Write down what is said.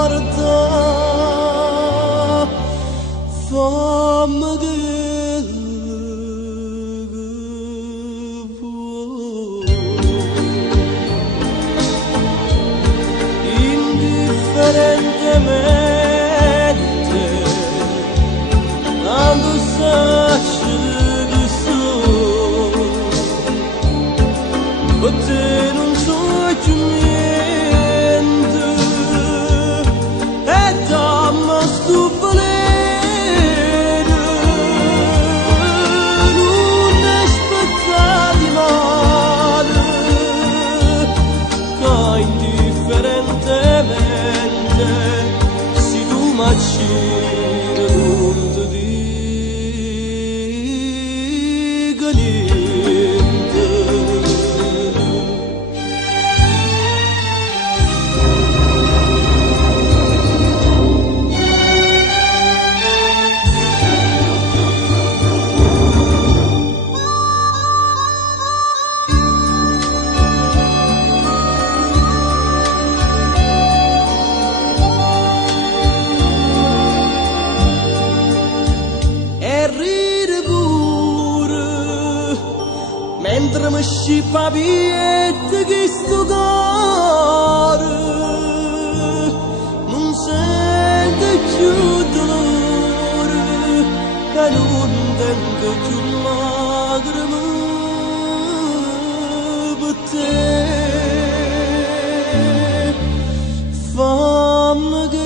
guarda fammi che vuoi indifferentemente quando sai che sono per te non so più niente e dammi sto valere non aspettare male che indifferentemente si tu m'acciri non ti dico niente. Mentre mi scippa piette che sto cuore non sente più dolore che non tengo più lacrime per te fammi che